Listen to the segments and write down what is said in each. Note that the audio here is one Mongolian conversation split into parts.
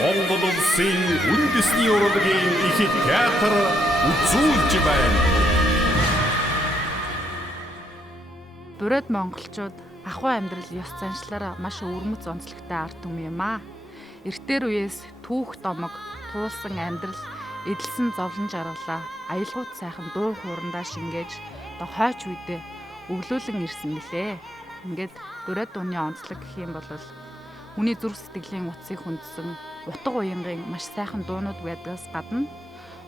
Монгол улсын үндэсний урлагийн их театр үзүүлж байна. Бурайд монголчууд ахуй амьдрал ёс заншлаараа маш өвөрмөц онцлогтой ард түмэн юм аа. Эртээр үеэс түүх домог, туулсан амьдрал, эдэлсэн зовлон жаргалаа аялгууд сайхан дуу хуурандаа шингээж одоо хойч үедээ өглөөлөн ирсэн гэлээ. Ингээд бурайд дууны онцлог гэх юм бол хүний зүрх сэтгэлийн утсыг хүндсэн утга уянгын маш сайхан дуунууд байдгаас гадна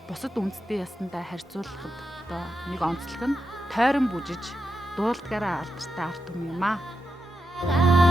бусад үндэстэй ясантай харьцуулахад одоо нэг онцлог нь тойрон бүжиж дуулдгаараа алдартай арт түмэн юм аа.